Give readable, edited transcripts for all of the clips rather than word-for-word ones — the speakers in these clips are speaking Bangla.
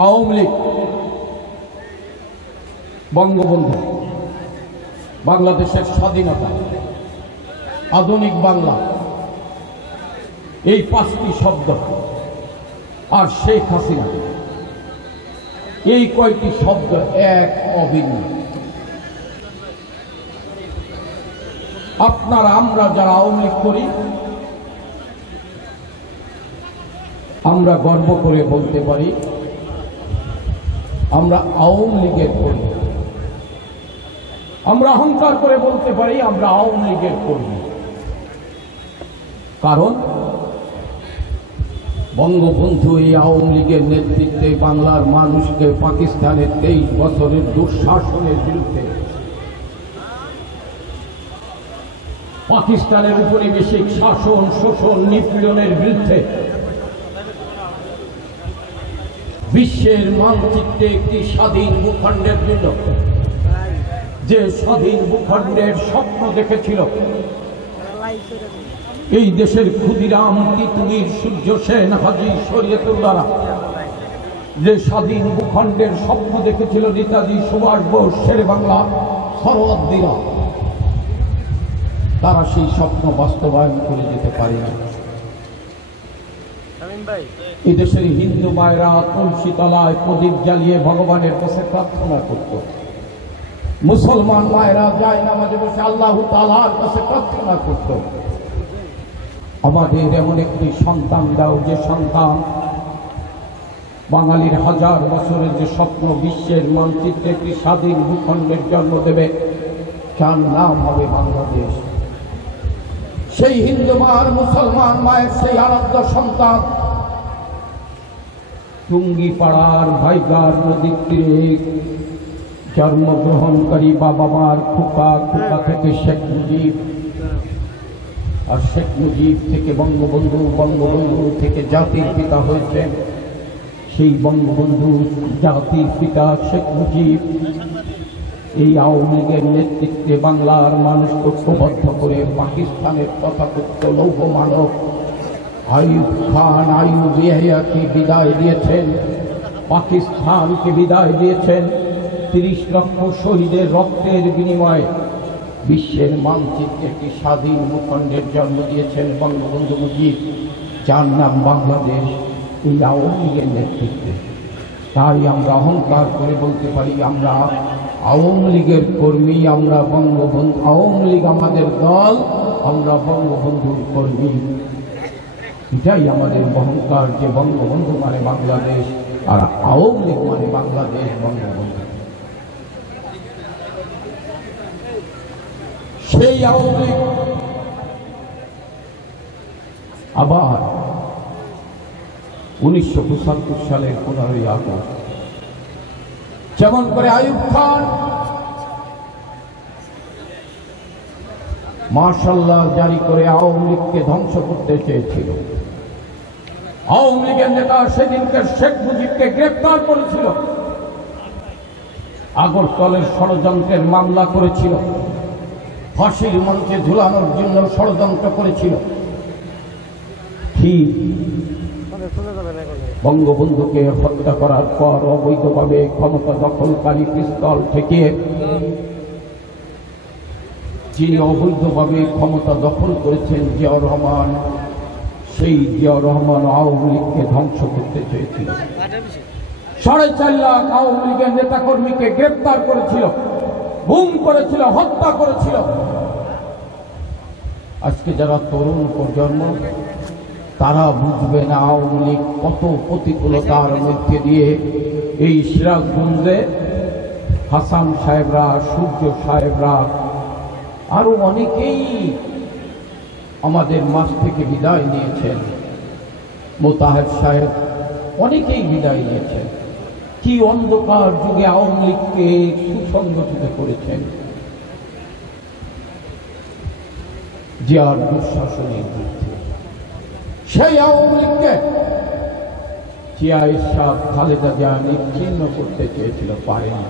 আওয়ামী লীগ, বঙ্গবন্ধু, বাংলাদেশের স্বাধীনতা, আধুনিক বাংলা, এই পাঁচটি শব্দ আর শেখ হাসিনা, এই কয়টি শব্দ এক অভিন্ন। আপনারা আমরা যারা আওয়ামী লীগ করি, আমরা গর্ব করে বলতে পারি আমরা আওয়ামী লীগের কর্মী। আমরা অহংকার করে বলতে পারি আমরা আওয়ামী লীগের কর্মী। কারণ বঙ্গবন্ধু এই আওয়ামী লীগের নেতৃত্বে বাংলার মানুষকে পাকিস্তানের 23 বছরের দুঃশাসনের বিরুদ্ধে, পাকিস্তানের উপনিবেশিক শাসন, শোষণ, নিপীড়নের বিরুদ্ধে বিশ্বের মানচিত্রে একটি স্বাধীন ভূখণ্ডের জন্য যে স্বাধীন ভূখণ্ডের স্বপ্ন দেখেছিল এই দেশের ক্ষুদিরাম, তিতুমির, সূর্য সেন, হাজী শরীয়তুল্লাহরা, যে স্বাধীন ভূখণ্ডের স্বপ্ন দেখেছিল নেতাজি সুভাষ বোস, শেরে বাংলা, সরওয়ার্দীরা, তারা সেই স্বপ্ন বাস্তবায়ন করে যেতে পারে না। এই দেশের হিন্দু মায়েরা তুলসী তলায় প্রদীপ জ্বালিয়ে ভগবানের কাছে প্রার্থনা করত, মুসলমান মায়েরা যায় নামাজে বসে আল্লাহ তাআলার কাছে প্রার্থনা করত, আমাদের এমন একটি সন্তান দাও যে সন্তান বাঙালির হাজার বছরের যে স্বপ্ন বিশ্বের মানচিত্রে একটি স্বাধীন ভূখণ্ডের জন্ম দেবে, যার নাম হবে বাংলাদেশ। সেই হিন্দু মার, মুসলমান মায়ের সেই আরাধ্য সন্তান টুঙ্গিপাড়ার ভাইগার নদীর তীরে জন্মগ্রহণকারী বাবা মার খোকা, খোকা থেকে শেখ মুজিব, আর শেখ মুজিব থেকে বঙ্গবন্ধু, বঙ্গবন্ধু থেকে জাতির পিতা হয়েছেন। সেই বঙ্গবন্ধু, জাতির পিতা শেখ মুজিব এই আওয়ামী লীগের নেতৃত্বে বাংলার মানুষকে ঐক্যবদ্ধ করে পাকিস্তানের তথাকথিত লৌহ মানব আইয়ুব খান, আইয়ুবিয়াকে বিদায় দিয়েছেন, পাকিস্তানকে বিদায় দিয়েছেন। 30 লক্ষ শহীদের রক্তের বিনিময়ে বিশ্বের মানচিত্রে একটি স্বাধীন ভূখণ্ডের জন্ম দিয়েছেন বঙ্গবন্ধু মুজিব, যার নাম বাংলাদেশ, এই আওয়ামী লীগের নেতৃত্বে। তাই আমরা অহংকার করে বলতে পারি আমরা আওয়ামী লীগের কর্মী, আমরা বঙ্গবন্ধু, আওয়ামী লীগ আমাদের দল, আমরা বঙ্গবন্ধুর কর্মী। এটাই আমাদের অহংকার যে বঙ্গবন্ধু মানে বাংলাদেশ আর আওয়ামী লীগ মানে বাংলাদেশ, বঙ্গবন্ধু। সেই আওয়ামী লীগ আবার 1975 সালের 15ই আগস্ট যেমন করে আইয়ুব খান মার্শাল্লাহ জারি করে আওয়ামী লীগকে ধ্বংস করতে চেয়েছিল, আওয়ামী লীগের নেতা সেদিনকে শেখ মুজিবকে গ্রেফতার করেছিল, আগরতলের ষড়যন্ত্রের মামলা করেছিল, ফাঁসির মঞ্চে ঝুলানোর জন্য ষড়যন্ত্র করেছিল। ঠিক বঙ্গবন্ধুকে হত্যা করার পর অবৈধভাবে ক্ষমতা দখলকারী পিস্তল থেকে যিনি অবৈধভাবে ক্ষমতা দখল করেছেন জিয়াউর রহমান, সেই জিয়াউর রহমান আওয়ামী লীগকে ধ্বংস করতে চেয়েছিল। 4.5 লাখ আওয়ামী লীগের নেতাকর্মীকে গ্রেপ্তার করেছিল, গুম করেছিল, হত্যা করেছিল। আজকে যারা তরুণ প্রজন্ম তারা বুঝবে না আওয়ামী লীগ কত প্রতিকূলতার মধ্যে দিয়ে এই সিরাজগঞ্জে হাসান সাহেবরা, সূর্য সাহেবরা, আরো অনেকেই আমাদের মাঝ থেকে বিদায় নিয়েছেন, মোতাহের সাহেব, অনেকেই বিদায় নিয়েছেন। কি অন্ধকার যুগে আওয়ামী লীগকে সুসংগঠিত করেছেন জিয়ার দুঃশাসনের বিরুদ্ধে। সেই আওয়ামী লীগকে জিয়া ইরশাদ, খালেদা জিয়া নিচ্ছিন্ন করতে চেয়েছিল, পারেনি।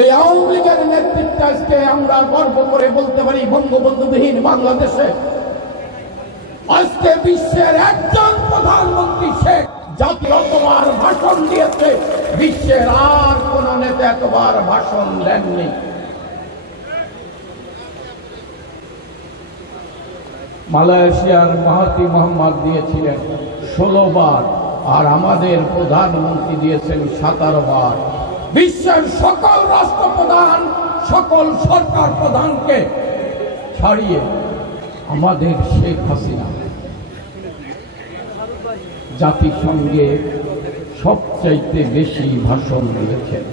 এই আওয়ামী লীগের নেতৃত্বে আজকে আমরা গর্ব করে বলতে পারি বঙ্গবন্ধুবিহীন বাংলাদেশে আজকে বিশ্বের একজন প্রধানমন্ত্রী শেখ জাতি অতবার ভাষণ দিয়েছে, বিশ্বের আর কোন নেতা এতবার ভাষণ দেননি। মালয়েশিয়ার মাহাতি মোহাম্মদ দিয়েছিলেন 16 বার, আর আমাদের প্রধানমন্ত্রী দিয়েছেন 17 বার। বিশ্বের সকল রাষ্ট্রপ্রধান, সকল সরকার প্রধানকে ছাড়িয়ে আমাদের শেখ হাসিনা জাতিসংঘে সবচাইতে বেশি ভাষণ দিয়েছেন।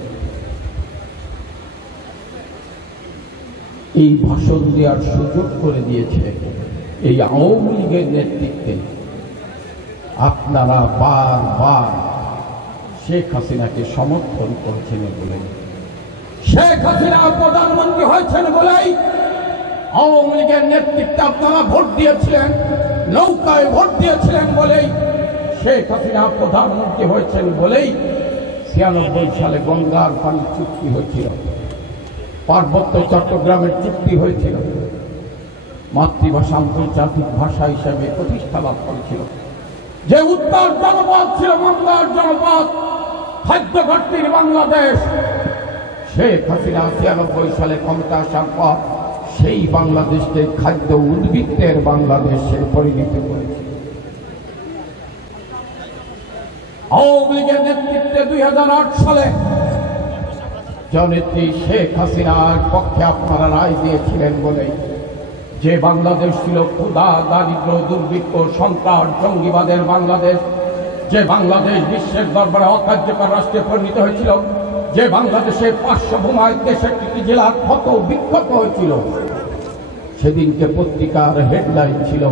এই ভাষণ দেওয়ার সুযোগ করে দিয়েছে এই আওয়ামী লীগের নেতৃত্বে। আপনারা বারবার শেখ হাসিনাকে সমর্থন করছেন বলে, শেখ হাসিনা প্রধানমন্ত্রী হয়েছেন বলেই আওয়ামী লীগের নেতৃত্বে আপনারা ভোট দিয়েছিলেন, নৌকায় ভোট দিয়েছিলেন বলেই শেখ হাসিনা প্রধানমন্ত্রী হয়েছেন বলেই 96 সালে গঙ্গার পানি চুক্তি হয়েছিল, পার্বত্য চট্টগ্রামের চুক্তি হয়েছিল, মাতৃভাষা আন্তর্জাতিক ভাষা হিসেবে প্রতিষ্ঠা লাভ করেছিল। যে উত্তর জনপদ ছিল বাংলার জনপদ, খাদ্য ঘাটতির বাংলাদেশ, শেখ হাসিনা 96 সালে ক্ষমতা আসার পর সেই বাংলাদেশকে খাদ্য উদ্বৃত্তের বাংলাদেশে পরিণত করেছে। আওয়ামী লীগের নেতৃত্বে 2008 সালে জননেত্রী শেখ হাসিনার পক্ষে আপনারা রায় দিয়েছিলেন বলে যে বাংলাদেশ ছিল ক্ষুধা, দারিদ্র, দুর্ভিক্ষ, সন্ত্রাস, জঙ্গিবাদের বাংলাদেশ, যে বাংলাদেশ বিশ্বের দরবারে অকার্যকর রাষ্ট্রে পরিণত হয়েছিল, যে বাংলাদেশে 500 বোমায় 63টি জেলার ক্ষত বিক্ষত হয়েছিল, সেদিনকে পত্রিকার হেডলাইন ছিল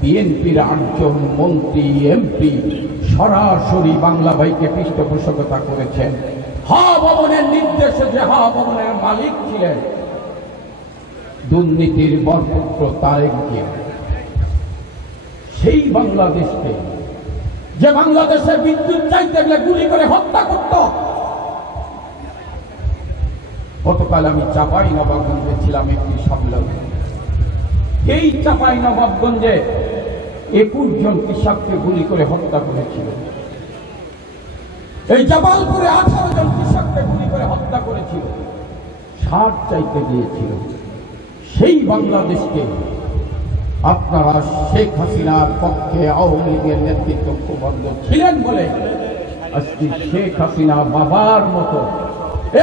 বিএনপির 8 জন মন্ত্রী এমপি সরাসরি বাংলা ভাইকে পৃষ্ঠপোষকতা করেছেন। হা ভবনের নির্দেশে, যে হা ভবনের মালিক ছিলেন দুর্নীতির বরপুত্র তারেক জিয়া, সেই বাংলাদেশকে, যে বাংলাদেশে বিদ্যুৎ চাইতে গেলে গুলি করে হত্যা করত। গতকাল আমি চাঁপাইনবাবগঞ্জে ছিলাম একটি সম্মেলনে। এই চাঁপাইনবাবগঞ্জে 21 জন কৃষককে গুলি করে হত্যা করেছিল। এই জামালপুরে 18 জন কৃষককে গুলি করে হত্যা করেছিল, 60 চাইতে গিয়েছিল। সেই বাংলাদেশকে আপনারা শেখ হাসিনার পক্ষে আওয়ামী লীগের নেতৃত্ববদ্ধ ছিলেন বলে আজকে শেখ হাসিনা বাবার মতো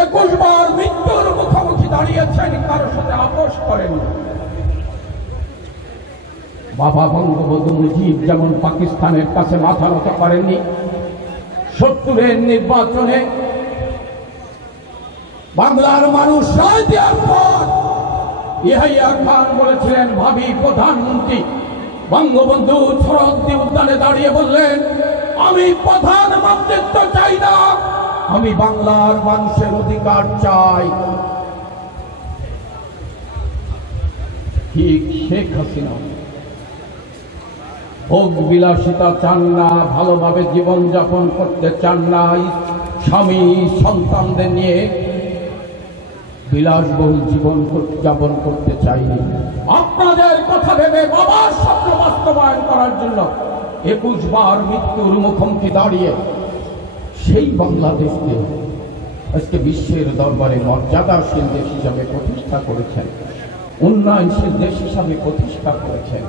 21 বার মৃত্যুর মুখোমুখি দাঁড়িয়েছেন, কারোর সাথে আপোষ করেন। বাবা বঙ্গবন্ধু মুজিব যেমন পাকিস্তানের কাছে মাথা নত করেননি, 70-এর নির্বাচনে বাংলার মানুষ রায় দেওয়ার পর ইয়াহিয়া খান বলেছিলেন, ভাবি প্রধানমন্ত্রী, বঙ্গবন্ধু সরস্বতী উদ্যানে দাঁড়িয়ে বললেন, আমি প্রধানমন্ত্রিত্ব চাই না, আমি বাংলার মানুষের অধিকার চাই। ঠিক শেখ হাসিনা ভোগ বিলাসিতা চান না, ভালোভাবে জীবনযাপন করতে চান না, স্বামী সন্তানদের নিয়ে বিলাসবহুল জীবন যাপন করতে চাইনি। আপনাদের কথা ভেবে বাবার স্বপ্ন বাস্তবায়ন করার জন্য 21 বার মৃত্যুর মুখোমুখি দাঁড়িয়ে সেই বাংলাদেশকে আজকে বিশ্বের দরবারে মর্যাদাশীল দেশ হিসাবে প্রতিষ্ঠা করেছেন, উন্নয়নশীল দেশ হিসাবে প্রতিষ্ঠা করেছেন।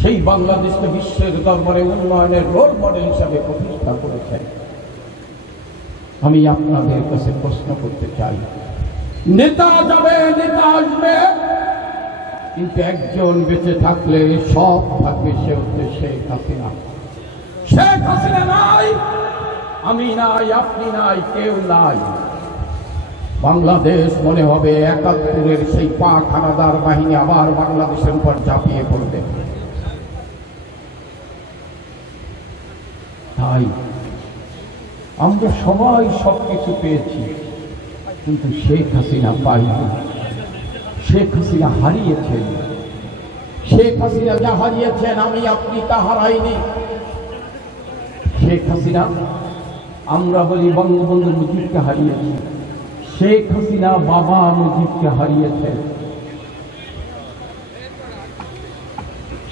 সেই বাংলাদেশকে বিশ্বের দরবারে উন্নয়নের রোল মডেল হিসাবে প্রতিষ্ঠা করেছেন। আমি আপনাদের কাছে প্রশ্ন করতে চাই, নেতা যাবে, নেতা আসবে, কিন্তু একজন বেঁচে থাকলে সব থাকবে, সে হচ্ছে শেখ হাসিনা। শেখ হাসিনা নাই, আমি নাই, আপনি নাই, কেউ নাই। বাংলাদেশ মনে হবে 71-এর সেই পাক হানাদার বাহিনী আবার বাংলাদেশের উপর ঝাঁপিয়ে পড়বে। তাই আমরা সবাই সবকিছু পেয়েছি, কিন্তু শেখ হাসিনা পাইনি। শেখ হাসিনা হারিয়েছেন। শেখ হাসিনা যা হারিয়েছেন আমি আপনি তা হারাইনি। শেখ হাসিনা, আমরা বলি বঙ্গবন্ধু মুজিবকে হারিয়েছি, শেখ হাসিনা বাবা মুজিবকে হারিয়েছেন।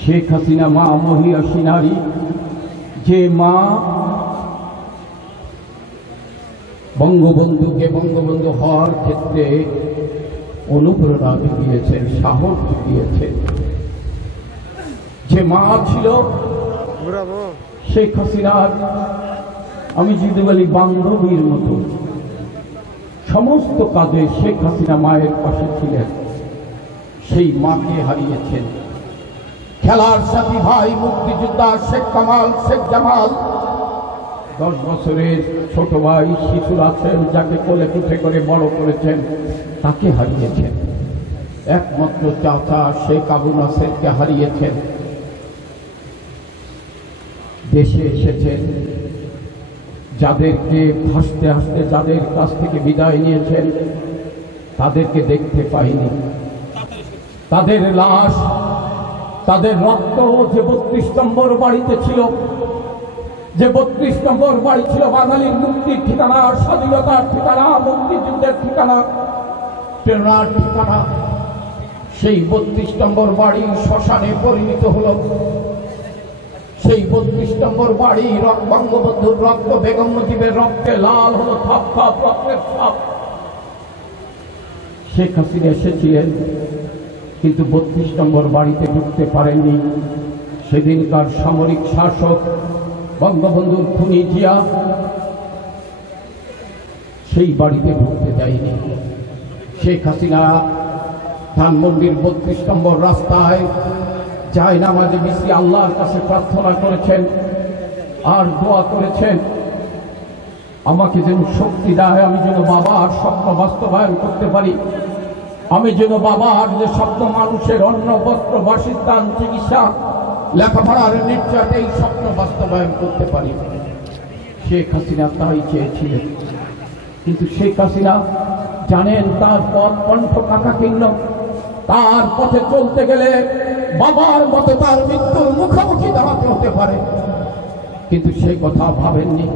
শেখ হাসিনা মা মহিষী নারী, যে মা বঙ্গবন্ধুকে বঙ্গবন্ধু হওয়ার ক্ষেত্রে অনুপ্রেরণা দিয়েছেন, সাহস দিয়েছেন, যে মা ছিল শেখ হাসিনার, আমি যদি বলি বান্ধবীর মতো, সমস্ত কাজে শেখ হাসিনা মায়ের পাশে ছিলেন, সেই মাকে হারিয়েছেন। খেলার সাথী ভাই মুক্তিযোদ্ধা শেখ কামাল, শেখ জামাল, 10 বছরের ছোট ভাই শিশুর আছেন, যাকে কোলে পিঠে করে বড় করেছেন, তাকে হারিয়েছেন। একমাত্র চাচা শেখ আবু নাসেরকে হারিয়েছেন। দেশে এসেছেন, যাদেরকে হাসতে হাসতে যাদের কাছ থেকে বিদায় নিয়েছেন তাদেরকে দেখতে পাইনি। তাদের লাশ, তাদের রক্ত যে 32 নম্বর বাড়িতে ছিল, যে 32 নম্বর বাড়ি ছিল বাঙালির মুক্তির ঠিকানা, স্বাধীনতার ঠিকানা, মুক্তিযুদ্ধের ঠিকানা, প্রেরণার ঠিকানা, সেই 32 নম্বর বাড়ি শ্মশানে পরিণত হলো। সেই 32 নম্বর বাড়ি বঙ্গবন্ধুর রক্ত, বেগম মুজিবের রক্তে লাল হলো, থাপ থাপ রক্তের ছাপ। শেখ হাসিনা এসেছিলেন, কিন্তু 32 নম্বর বাড়িতে ঢুকতে পারেননি। সেদিনকার সামরিক শাসক বঙ্গবন্ধুর খুনি জিয়া সেই বাড়িতে ঢুকতে দেয়নি। শেখ হাসিনা ধানমন্ডির 32 নম্বর রাস্তায় যায় নামাজে বিসি আল্লাহর কাছে প্রার্থনা করেছেন আর দোয়া করেছেন, আমাকে যেন শক্তি দেয়, আমি যেন বাবার স্বপ্ন বাস্তবায়ন করতে পারি, আমি যেন বাবার যে স্বপ্ন, মানুষের অন্ন বস্ত্র বাসস্থান চিকিৎসা লেখাপড়ার নির্যাত, এই স্বপ্ন বাস্তবায়ন করতে পারি। শেখ হাসিনা তাই চেয়েছিলেন, কিন্তু শেখ হাসিনা জানেন তার পথ কণ্ঠ কাকাকীর্ণ, তার পথে চলতে গেলে বাবার মতো তার মৃত্যুর মুখোমুখি দাঁড়াতে হতে পারে, কিন্তু সেই কথা ভাবেননি।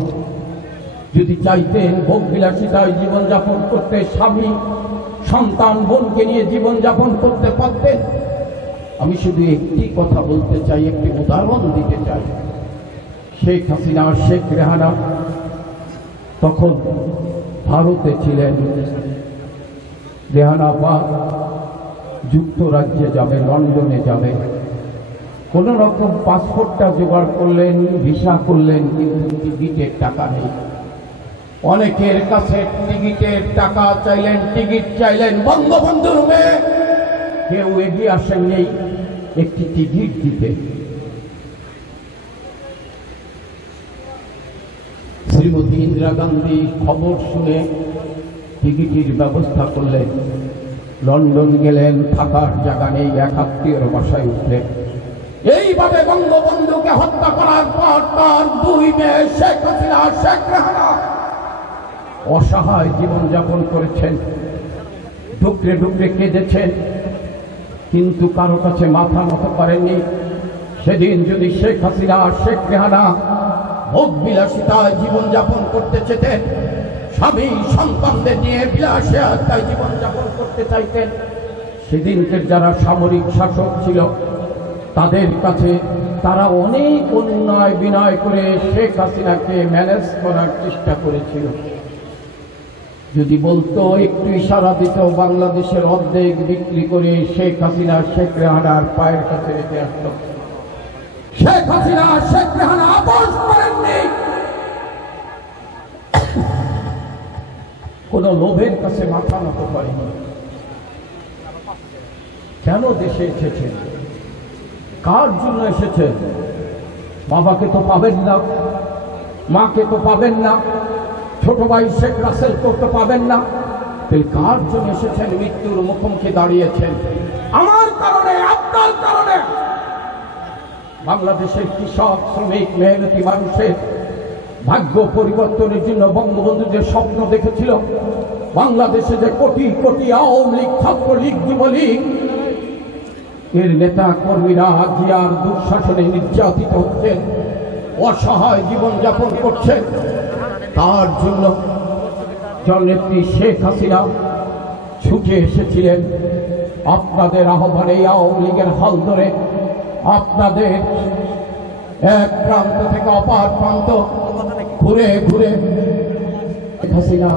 যদি চাইতেন ভোগ বিলাসিতায় জীবনযাপন করতে, স্বামী সন্তান বোনকে নিয়ে জীবনযাপন করতে পারতেন। আমি শুধু একটি কথা বলতে চাই, একটি উদাহরণ দিতে চাই। শেখ হাসিনা, শেখ রেহানা তখন ভারতে ছিলেন। রেহানা বা যুক্তরাজ্যে যাবে, লন্ডনে যাবে, কোন রকম পাসপোর্টটা জোগাড় করলেন, ভিসা করলেন, কিন্তু টিকিটের টাকা নেই। অনেকের কাছে টিকিটের টাকা চাইলেন, টিকিট চাইলেন, বঙ্গবন্ধুর মেয়ে কেউ এগিয়ে আসেননি একটি টিকিট দিতে। শ্রীমতী ইন্দিরা গান্ধী খবর শুনে টিকিটের ব্যবস্থা করলেন, লন্ডন গেলেন, থাকার জায়গা নেই, এক আত্মীয়র বাসায় উঠলেন। এইভাবে বঙ্গবন্ধুকে হত্যা করার পর তার 2 মেয়ে শেখ হাসিনা, শেখ রেহানা অসহায় জীবনযাপন করেছেন, ডুকরে ডুকরে কেঁদেছেন, কিন্তু কারো কাছে মাথা নত করেননি। সেদিন যদি শেখ হাসিনা, শেখ রেহানা ভোগ বিলাসিতায় জীবনযাপন করতে চেতেন, স্বামী সন্তানদের নিয়ে বিলাসিতায় জীবনযাপন করতে চাইতেন, সেদিনকের যারা সামরিক শাসক ছিল তাদের কাছে তারা অনেক অন্যায় বিনয় করে শেখ হাসিনাকে ম্যানেজ করার চেষ্টা করেছিল। যদি বলতো, একটু ইশারা দিত, বাংলাদেশের অর্ধেক বিক্রি করে শেখ হাসিনা, শেখ রেহানার পায়ের কাছে রেখে আসত। শেখ হাসিনা, শেখ রেহানা আপোষ করেননি, কোন লোভের কাছে মাথা নত করেনি। কেন দেশে এসেছেন? কার জন্য এসেছেন? বাবাকে তো পাবেন না, মাকে তো পাবেন না, ছোট ভাই শেখ রাসেলকে তো পাবেন না, তাই কার জন্য এসেছেন? মৃত্যুর মুখোমুখি দাঁড়িয়েছেন আমার কারণে, আপনার কারণে। বাংলাদেশের কৃষক, শ্রমিক, মেহনতি মানুষের ভাগ্য পরিবর্তনের জন্য বঙ্গবন্ধু যে স্বপ্ন দেখেছিল, বাংলাদেশে যে কোটি কোটি আওয়ামী লীগ, ছাত্রলীগ, যুবলীগ এর নেতা কর্মীরা জিয়ার দুঃশাসনে নির্যাতিত হচ্ছেন, অসহায় জীবনযাপন করছেন, তার জন্য জননেত্রী শেখ হাসিনা ছুটে এসেছিলেন। আপনাদের আহ্বানে আওয়ামী লীগের হাল ধরে, আপনাদের এক প্রান্ত থেকে অপর প্রান্ত ঘুরে ঘুরে হাসিনা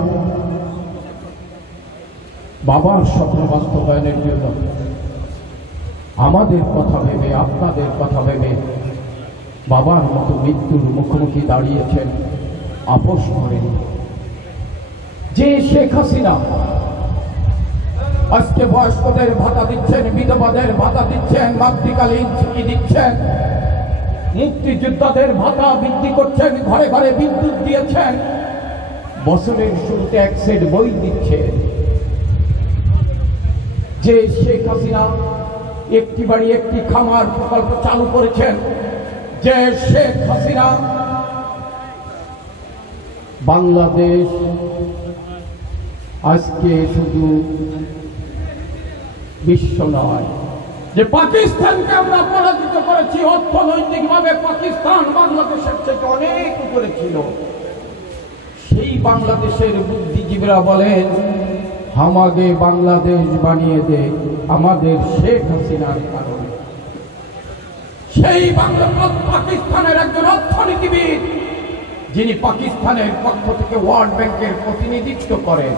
বাবার স্বপ্ন বাস্তবায়নের জন্য আমাদের কথা ভেবে, আপনাদের কথা ভেবে বাবার মতো মৃত্যুর মুখোমুখি দাঁড়িয়েছেন, আপোষ করেন। যে শেখ হাসিনা আজকে বয়স্কদের ভাতা দিচ্ছেন, বিধবাদের ভাতা দিচ্ছেন, মাতৃকালীন ছুটি দিচ্ছেন, মুক্তিযোদ্ধাদের ভাতা বৃদ্ধি করছেন, ঘরে ঘরে বিদ্যুৎ দিয়েছেন, বছরের শুরুতে এক সেট বই দিচ্ছেন, যে শেখ হাসিনা একটি বাড়ি একটি খামার প্রকল্প চালু করেছেন, যে শেখ হাসিনা বাংলাদেশ আজকে শুধু বিশ্ব নয়, যে পাকিস্তানকে আমরা পরাজিত করেছি, অর্থনৈতিকভাবে পাকিস্তান বাংলাদেশের থেকে অনেক উপরে ছিল, সেই বাংলাদেশের বুদ্ধিজীবীরা বলেন আমাকে বাংলাদেশ বানিয়ে দে আমাদের শেখ হাসিনার কারণে। সেই পাকিস্তানের একজন অর্থনীতিবিদ, যিনি পাকিস্তানের পক্ষ থেকে ওয়ার্ল্ড ব্যাংকের প্রতিনিধিত্ব করেন,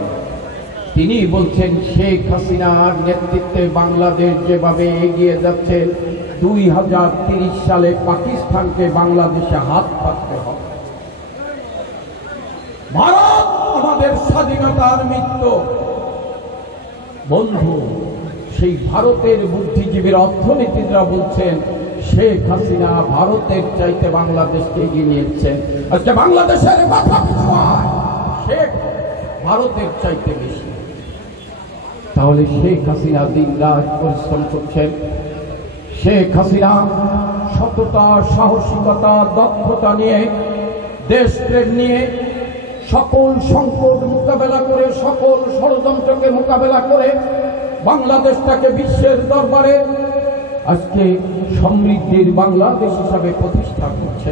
তিনি বলছেন শেখ হাসিনার নেতৃত্বে বাংলাদেশ যেভাবে এগিয়ে যাচ্ছে, 2030 সালে পাকিস্তানকে বাংলাদেশে হাত পাততে হবে। ভারত আমাদের স্বাধীনতার মিত্র বন্ধু, সেই ভারতের বুদ্ধিজীবীর অর্থনীতিরা বলছেন শেখ হাসিনা ভারতের চাইতে বাংলাদেশকে এগিয়ে নিয়েছেন। আজকে বাংলাদেশের কথা শেখ ভারতের চাইতে বেশি। তাহলে শেখ হাসিনা দিন রাত পরিশ্রম করছেন, শেখ হাসিনা সততা, সাহসিকতা, দক্ষতা নিয়ে, দেশপ্রেম নিয়ে সকল সংকট মোকাবেলা করে, সকল ষড়যন্ত্রকে মোকাবেলা করে বাংলাদেশটাকে বিশ্বের দরবারে আজকে সমৃদ্ধির বাংলাদেশ হিসাবে প্রতিষ্ঠা করছে।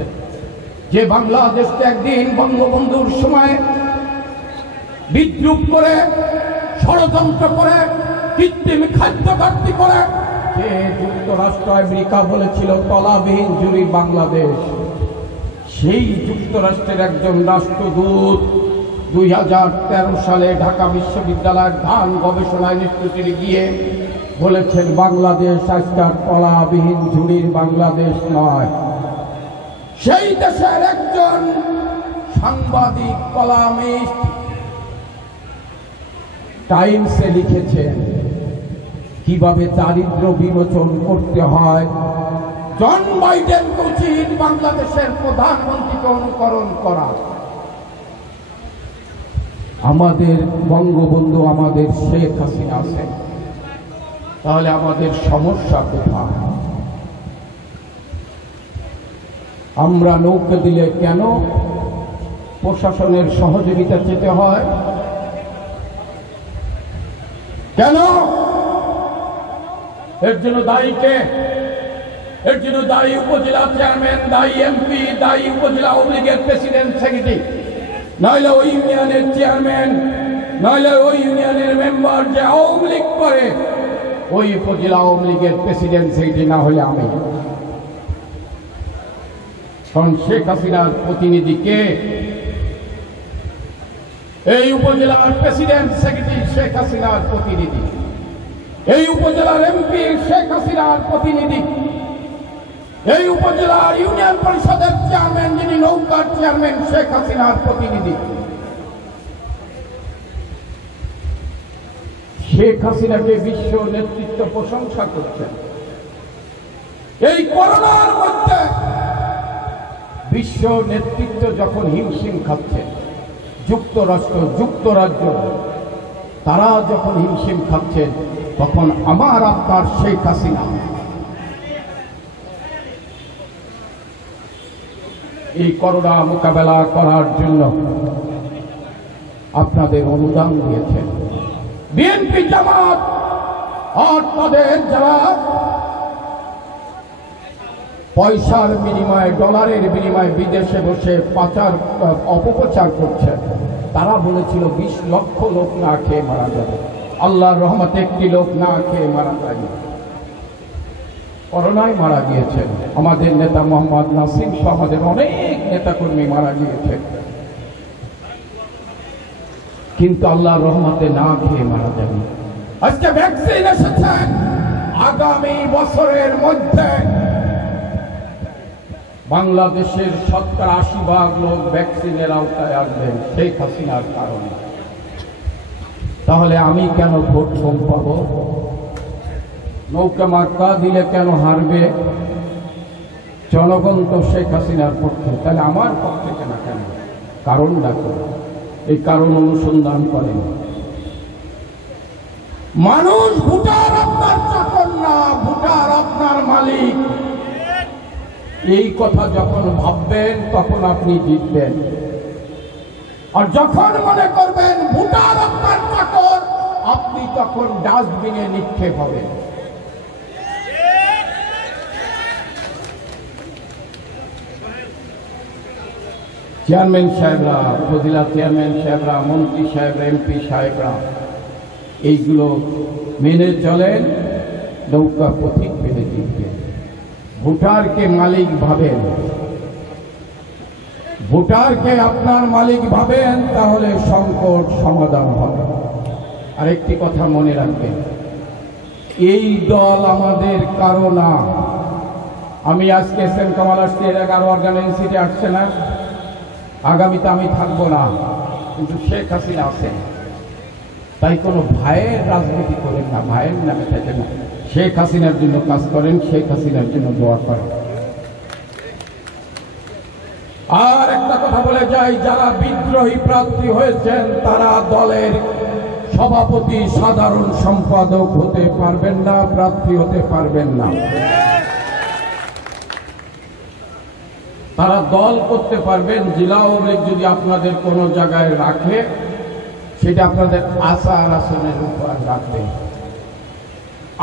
যে বাংলাদেশকে একদিন বঙ্গবন্ধুর সময় বিদ্রুপ করে, ষড়যন্ত্র করে, কৃত্রিম খাদ্য ঘাটতি করে, যে যুক্তরাষ্ট্র আমেরিকা বলেছিল তলাবিহীন জুড়ি বাংলাদেশ, সেই যুক্তরাষ্ট্রের একজন রাষ্ট্রদূত 2013 সালে ঢাকা বিশ্ববিদ্যালয়ের ধান গবেষণা ইনস্টিটিউটে গিয়ে বলেছেন বাংলাদেশ আজকাল তলাবিহীন ঝুড়ির বাংলাদেশ নয়। সেই দেশের একজন সাংবাদিক, কলামিস্ট টাইমসে লিখেছেন কিভাবে দারিদ্র বিমোচন করতে হয়। জন বাইডেন উচিত বাংলাদেশের প্রধানমন্ত্রীকে অনুকরণ করা। আমাদের বঙ্গবন্ধু, আমাদের শেখ হাসিনা আছেন, তাহলে আমাদের সমস্যা কোথায়? আমরা নৌকা দিলে কেন প্রশাসনের সহযোগিতা চেতে হয়? কেন? এর জন্য দায়ী কে? এর জন্য দায়ী উপজেলা চেয়ারম্যান, দায়ী এমপি, দায়ী উপজেলা আওয়ামী লীগের প্রেসিডেন্ট সেক্রেটারি, নইলে ওই ইউনিয়নের চেয়ারম্যান, নইলে ওই ইউনিয়নের মেম্বার যে আওয়ামী লীগ করে, ওই উপজেলা আওয়ামী লীগের প্রেসিডেন্ট সেক্রেটারি না হলে আমি। কারণ শেখ হাসিনার প্রতিনিধি কে? এই উপজেলার প্রেসিডেন্ট সেক্রেটারি শেখ হাসিনার প্রতিনিধি, এই উপজেলার এমপি শেখ হাসিনার প্রতিনিধি, এই উপজেলার ইউনিয়ন পরিষদের চেয়ারম্যান যিনি নৌকার চেয়ারম্যান শেখ হাসিনার প্রতিনিধি। শেখ হাসিনাকে বিশ্ব নেতৃত্ব প্রশংসা করছেন। এই করোনার মধ্যে বিশ্ব নেতৃত্ব যখন হিমশিম খাচ্ছে, যুক্তরাষ্ট্র, যুক্তরাজ্য তারা যখন হিমশিম খাচ্ছেন, তখন আমার আপনার শেখ হাসিনা এই করোনা মোকাবেলা করার জন্য আপনাদের অনুদান দিয়েছেন। বিএনপি, জামাত আর তাদের যারা পয়সার বিনিময়ে, ডলারের বিনিময়ে বিদেশে বসে অপপ্রচার করছেন, তারা বলেছিল 20 লক্ষ লোক না খেয়ে মারা যাবে। আল্লাহর রহমতে একটি লোক না খেয়ে মারা যায়নি। করোনায় মারা গিয়েছেন। আমাদের নেতা মোহাম্মদ নাসিম সহ আমাদের অনেক নেতাকর্মী মারা গিয়েছেন, কিন্তু আল্লাহর রহমতে না খেয়ে মারা যায়নি। আজকে ভ্যাকসিন এসেছে, আগামী বছরের মধ্যে বাংলাদেশের 80% লোক ভ্যাকসিনের আওতায় আসবেন শেখ হাসিনার কারণে। তাহলে আমি কেন ভোট কম পাবো? নৌকা মার্কা দিলে কেন হারবে? জনগণ তো শেখ হাসিনার পক্ষে, তাহলে আমার পক্ষে কেন? কারণ দেখো, এই কারণ অনুসন্ধান করেন। মানুষ ভোটার আপনার চাকর না, ভোটার আপনার মালিক। এই কথা যখন ভাববেন তখন আপনি জিতবেন। আর যখন মনে করবেন ভোটার আপনার চাকর, আপনি তখন ডাস্টবিনে নিক্ষেপ হবেন। চেয়ারম্যান সাহেবরা, উপজেলা চেয়ারম্যান সাহেবরা, মন্ত্রী সাহেবরা, এমপি সাহেবরা এইগুলো মেনে চলেন, নৌকা পথিক পেলে জিতবেন। ভোটারকে মালিক ভাবেন, ভোটারকে আপনার মালিক ভাবেন, তাহলে সংকট সমাধান হবে। আরেকটি কথা মনে রাখবেন, এই দল আমাদের কারো না। আমি আজকে এসএম কামাল আসছি, এর আগে আরো অর্গানাইজিং সিটি আসছে না, আগামীতে আমি থাকবো না, কিন্তু শেখ হাসিনা আছেন। তাই কোনো ভাইয়ের রাজনীতি করেন না, ভাইয়ের নামে থাকেন না। শেখ হাসিনার জন্য কাজ করেন, শেখ হাসিনার জন্য দোয়া করেন। আর একটা কথা বলে যাই, যারা বিদ্রোহী প্রার্থী হয়েছেন তারা দলের সভাপতি, সাধারণ সম্পাদক হতে পারবেন না, প্রার্থী হতে পারবেন না। তারা দল করতে পারবেন, জেলা আওয়ামী লীগ যদি আপনাদের কোনো জায়গায় রাখে, সেটা আপনাদের আচার আচরণের উপর রাখবেন।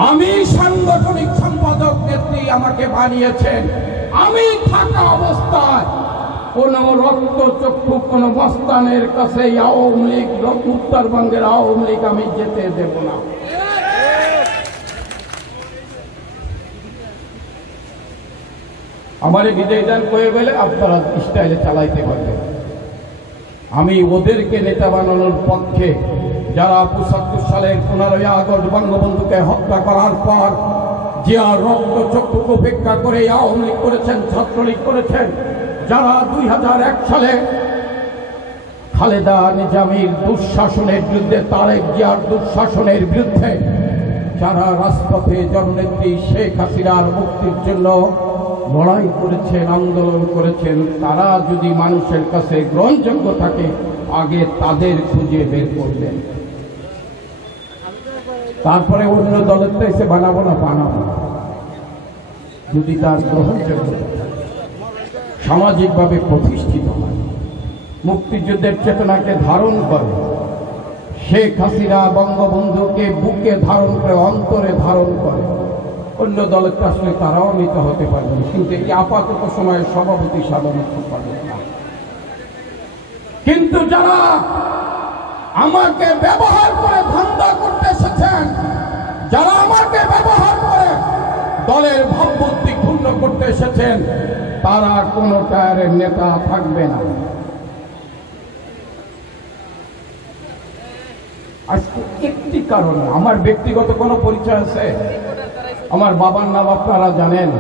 আমি সাংগঠনিক সম্পাদক, নেত্রী আমাকে বানিয়েছেন, আমি থাকা অবস্থায় কোন রক্তচক্ষু কোন মস্তানের কাছে আওয়ামী লীগ, উত্তরবঙ্গের আওয়ামী লীগ আমি যেতে দেব না। আমার বিদায় দান করে গেলে আপনারা স্টাইলে চালাইতে পারবেন। আমি ওদেরকে নেতা বানানোর পক্ষে, যারা ৭৫ সালের 15ই আগস্ট বঙ্গবন্ধুকে হত্যা করার পর জিয়া রক্তচক্ষুকে উপেক্ষা করে আওয়ামী লীগ করেছেন, ছাত্রলীগ করেছেন, যারা 2001 সালে খালেদা নিজামীর দুঃশাসনের বিরুদ্ধে, তারেক জিয়ার দুঃশাসনের বিরুদ্ধে যারা রাজপথে জননেত্রী শেখ হাসিনার মুক্তির জন্য লড়াই করেছেন, আন্দোলন করেছেন, তারা যদি মানুষের কাছে গ্রহণযোগ্য থাকে, আগে তাদের খুঁজে বের করবেন। তারপরে অন্য দলের তো এসে বানাবো না, বানাবো যদি তার গ্রহণযোগ্য সামাজিকভাবে প্রতিষ্ঠিত হয়, মুক্তিযুদ্ধের চেতনাকে ধারণ করে, শেখ হাসিনা বঙ্গবন্ধুকে বুকে ধারণ করে, অন্তরে ধারণ করে, অন্য দলের আসলে তারাও নিতে হতে পারবেন, কিন্তু এই আপাতত সময়ে সভাপতি সাধারণ সম্পাদক না। কিন্তু যারা আমাকে ব্যবহার করে ধান্দা করতে এসেছেন, যারা আমাকে ব্যবহার করে দলের ভাবমূর্তি ক্ষুণ্ণ করতে এসেছেন, তারা কোনো টায়ারের নেতা থাকবে না। আজকে একটি কারণে, আমার ব্যক্তিগত কোনো পরিচয় আছে, আমার বাবার নাম আপনারা জানেন।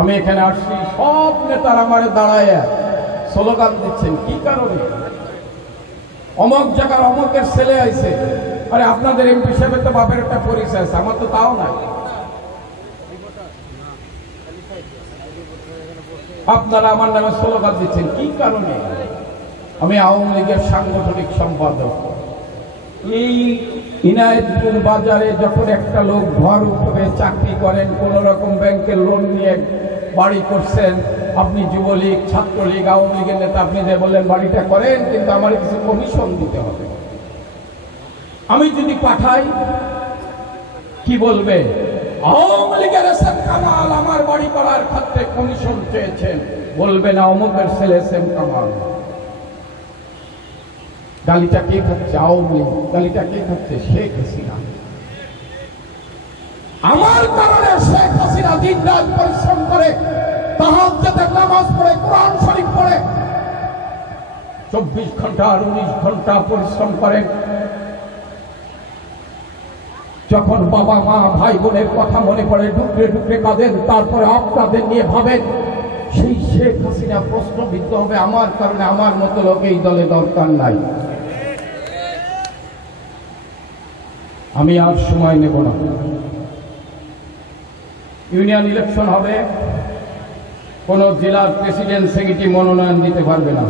আমি এখানে আসছি, সব নেতারা আমার দাঁড়ায় স্লোগান দিচ্ছেন, কি কারণে? অমক জায়গার অমকের ছেলে আইছে। আরে আপনাদের এমপি সাহেবের তো বাপের একটা পরিচয় আছে, আমার তো তাও নাই। আপনারা আমার নামে স্লোগান দিচ্ছেন, কি কারণে? আমি আওয়ামী লীগের সাংগঠনিক সম্পাদক। এই ইনায়েতপুর বাজারে যখন একটা লোক ঘর উঠবে, চাকরি করেন, কোন রকম ব্যাংকের লোন নিয়ে বাড়ি করছেন, আপনি যুবলীগ, ছাত্রলীগ, আওয়ামী লীগের নেতা, আপনি যে বললেন বাড়িটা করেন, কিন্তু আমার কিছু কমিশন দিতে হবে। আমি যদি পাঠাই, কি বলবে? আওয়ামী লীগের এসএম কামাল আমার বাড়ি করার ক্ষেত্রে কমিশন চেয়েছেন, বলবে না অমুকের ছেলে এসএম কামাল। গালিটা কে খাচ্ছে? আওয়ামী লীগ। গালিটা কে খাচ্ছে? শেখ হাসিনা। আমার কারণে শেখ হাসিনা দিন রাত পরিশ্রম করে, তাহাজ্জুদের নামাজ পড়ে, কোরআন শরীফ পড়ে, 24 ঘন্টা আর 19 ঘন্টা পরিশ্রম করেন। যখন বাবা মা ভাই বোনের কথা মনে পড়ে ডুকরে ডুকরে কাঁদেন, তারপরে আপনাদের নিয়ে ভাবেন, সেই শেখ হাসিনা প্রশ্নবিদ্ধ হবে, আমার কারণে আমার মতো লোক এই দলে দরকার নাই। আমি আর সময় নেব না। ইউনিয়ন ইলেকশন হবে, কোন জেলার প্রেসিডেন্ট সেক্রেটারি মনোনয়ন দিতে পারবে না,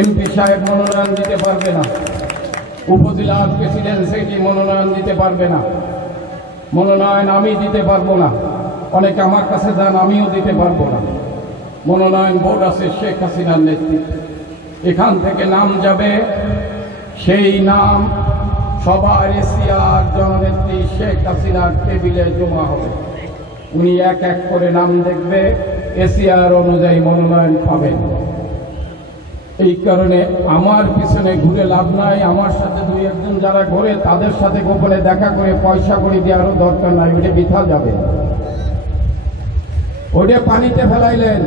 এমপি সাহেব মনোনয়ন দিতে পারবে না, উপজেলার প্রেসিডেন্ট সেক্রেটারি মনোনয়ন দিতে পারবে না। মনোনয়ন আমি দিতে পারবো না, অনেকে আমার কাছে যান, আমিও দিতে পারবো না। মনোনয়ন বোর্ড আছে শেখ হাসিনার নেতৃত্বে, এখান থেকে নাম যাবে, সেই নাম সবার এশিয়ার জননেত্রী শেখ হাসিনার টেবিলে জমা হবে। উনি এক এক করে নাম দেখবে, এশিয়ার অনুযায়ী মনোনয়ন পাবেন। এই কারণে আমার পিছনে ঘুরে লাভ নাই। আমার সাথে দুই একজন যারা ঘুরে, তাদের সাথে গোপনে দেখা করে পয়সা করে দেওয়ারও দরকার নাই, ওটা বৃথা যাবে। ওটা পানিতে ফেলাইলেন।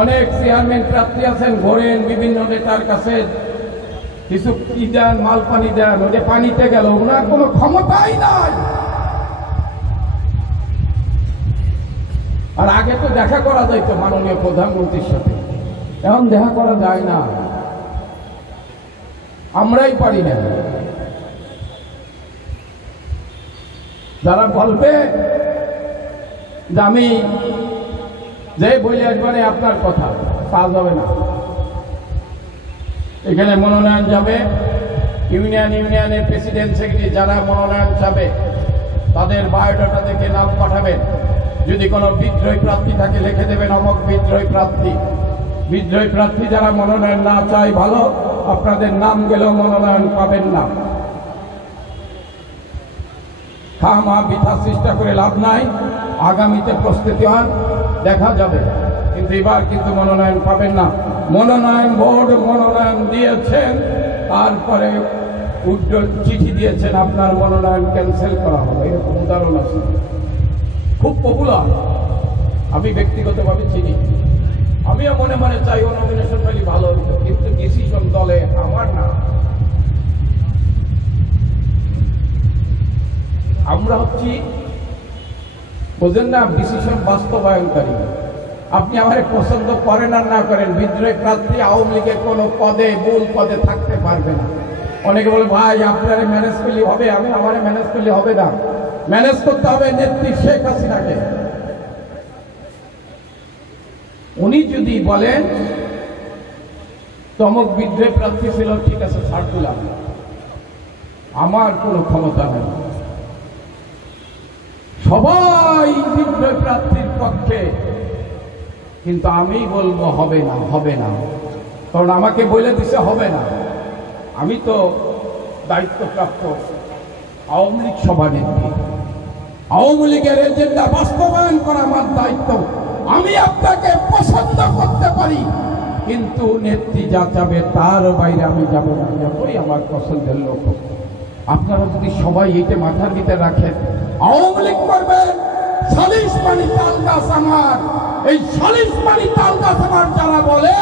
অনেক চেয়ারম্যান প্রার্থী আছেন, ঘোরেন বিভিন্ন নেতার কাছে, কিছু কি দেন, মাল পানি দেন, ওটা পানিতে গেল, ওনার কোনো ক্ষমতাই নাই। আর আগে তো দেখা করা যাইতো মাননীয় প্রধানমন্ত্রীর সাথে, এখন দেখা করা যায় না, আমরাই পারি না। যারা বলবে যে আমি যে বলে আসবানে আপনার কথা, তা যাবে না। এখানে মনোনয়ন যাবে, ইউনিয়নের প্রেসিডেন্ট সেক্রেটারি যারা মনোনয়ন চাবে তাদের বায়োডাটা দেখে নাম পাঠাবেন। যদি কোনো বিদ্রোহী প্রার্থী থাকে লিখে দেবেন অমক বিদ্রোহী প্রার্থী। বিদ্রোহী প্রার্থী যারা মনোনয়ন না চায়, ভালো, আপনাদের নাম গেলেও মনোনয়ন পাবেন না। খামা বৃথা চেষ্টা করে লাভ নাই, আগামীতে প্রস্তুতি হন, দেখা যাবে। কিন্তু এবার কিন্তু মনোনয়ন পাবেন না। মনোনয়ন বোর্ড মনোনয়ন দিয়েছেন, তারপরে চিঠি দিয়েছেন আপনার মনোনয়ন ক্যান্সেল করা হবে, এরকম উদাহরণ আছে, খুব পপুলার। আমি ব্যক্তিগতভাবে চিনি, আমিও মনে মনে চাই ও নমিনেশন পেলে ভালো হইতো, কিন্তু ডিসিশন দলে আমার না। আমরা হচ্ছি, বোঝেন না, ডিসিশন বাস্তবায়নকারী। আপনি আমাকে পছন্দ করেন আর না করেন, বিদ্রোহী প্রার্থী আওয়ামী লীগের কোনো পদে, মূল পদে থাকতে পারবে না। অনেকে বলে ভাই আপনারা ম্যানেজ করলে হবে, আমি আমার ম্যানেজ করলে হবে না, ম্যানেজ করতে হবে নেত্রী শেখ হাসিনাকে। উনি যদি বলেন তমক বিদ্রোহী প্রার্থী ছিল, ঠিক আছে ছাড় দিলাম, আমার কোনো ক্ষমতা নেই। সবাই বিদ্রোহী প্রার্থীর পক্ষে, কিন্তু আমি বলবো হবে না, হবে না, কারণ আমাকে বলে দিছে হবে না। আমি তো দায়িত্বপ্রাপ্ত আওয়ামী লীগ সভানেত্রী, আওয়ামী লীগের এজেন্ডা বাস্তবায়ন করা আমার দায়িত্ব। আমি আপনাকে পছন্দ করতে পারি, কিন্তু নেত্রী যা যাবে তার বাইরে আমি যাব না, যতই আমার পছন্দের লোক। আপনারা যদি সবাই এইটা মাথার ভিতরে রাখেন, আওয়ামী লীগ করবেন, সালিশ পানি তাল গাছ আমার, এই সালিশ পানি তাল গাছ আমার যারা বলে,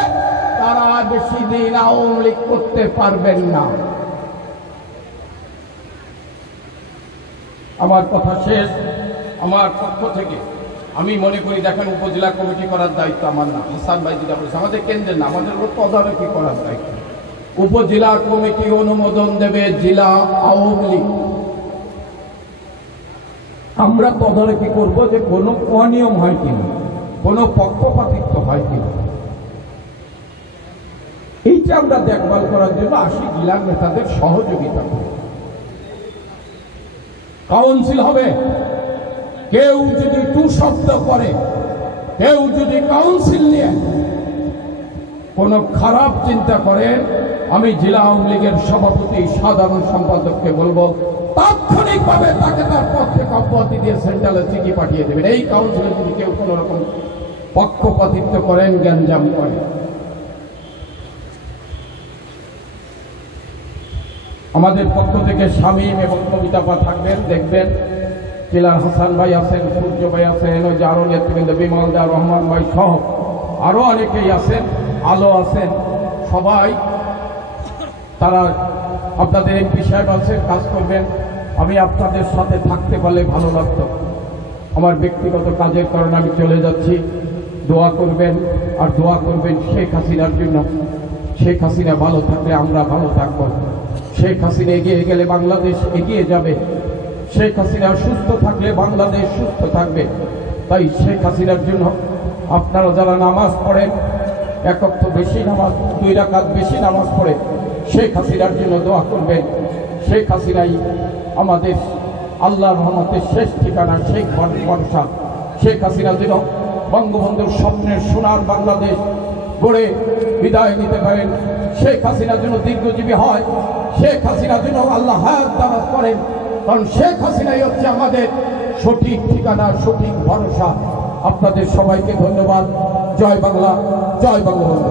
তারা বেশি দিন আওয়ামী লীগ করতে পারবেন না। আমার কথা শেষ। আমার পক্ষ থেকে আমি মনে করি, দেখেন, উপজেলা কমিটি করার দায়িত্ব আমার না, হাসান ভাই যেটা বলেছে, আমাদের কেন্দ্রের না, আমাদের তদারকি করার দায়িত্ব। উপজেলা কমিটি অনুমোদন দেবে জেলা আওয়ামী লীগ। আমরা তদারকি করব যে কোনো অনিয়ম হয় কিনা, কোনো পক্ষপাতিত্ব হয় কিনা, এইটা আমরা দেখভাল করার জন্য 80 জেলার নেতাদের সহযোগিতা করব। কাউন্সিল হবে, কেউ যদি টু শব্দ করে, কেউ যদি কাউন্সিল নিয়ে কোনো খারাপ চিন্তা করে, আমি জেলা আওয়ামী লীগের সভাপতি সাধারণ সম্পাদককে বলবো তাৎক্ষণিকভাবে তাকে তার পদ থেকে অব্যাহতি দিয়ে সেন্ট্রালে চিঠি পাঠিয়ে দেবেন। এই কাউন্সিলে যদি কেউ কোনো রকম পক্ষপাতিত্ব করেন, গ্যাঞ্জাম করেন। আমাদের পক্ষ থেকে শামীম এবং কবিতাপা থাকবেন, দেখবেন। কিলার হাসান ভাই আছেন, সূর্য ভাই আছেন, ওই যে আরো নেতৃবৃন্দ বিমলদা, রহমান ভাই সহ আরো অনেকেই আছেন, আলো আছেন, সবাই তারা আপনাদের এমপি সাহেব আছে, কাজ করবেন। আমি আপনাদের সাথে থাকতে পারলে ভালো লাগতো। আমার ব্যক্তিগত কাজের কারণে আমি চলে যাচ্ছি। দোয়া করবেন, আর দোয়া করবেন শেখ হাসিনার জন্য। শেখ হাসিনা ভালো থাকলে আমরা ভালো থাকবো। শেখ হাসিনা এগিয়ে গেলে বাংলাদেশ এগিয়ে যাবে। শেখ হাসিনা সুস্থ থাকলে বাংলাদেশ সুস্থ থাকবে। তাই শেখ হাসিনার জন্য আপনারা যারা নামাজ পড়েন, এক ওয়াক্ত বেশি নামাজ, 2 রাকাত বেশি নামাজ পড়ে শেখ হাসিনার জন্য দোয়া করবেন। শেখ হাসিনাই আমাদের আল্লাহর রহমতের শেষ ঠিকানা, শেখ ভরসা। শেখ হাসিনা যেন বঙ্গবন্ধুর স্বপ্নের সোনার বাংলাদেশ গড়ে বিদায় নিতে পারেন। শেখ হাসিনা যেন দীর্ঘজীবী হয়। শেখ হাসিনা যেন আল্লাহ হায়াত দারাজ করেন। কারণ শেখ হাসিনাই হচ্ছে আমাদের সঠিক ঠিকানা, সঠিক ভরসা। আপনাদের সবাইকে ধন্যবাদ। জয় বাংলা, জয় বঙ্গবন্ধু।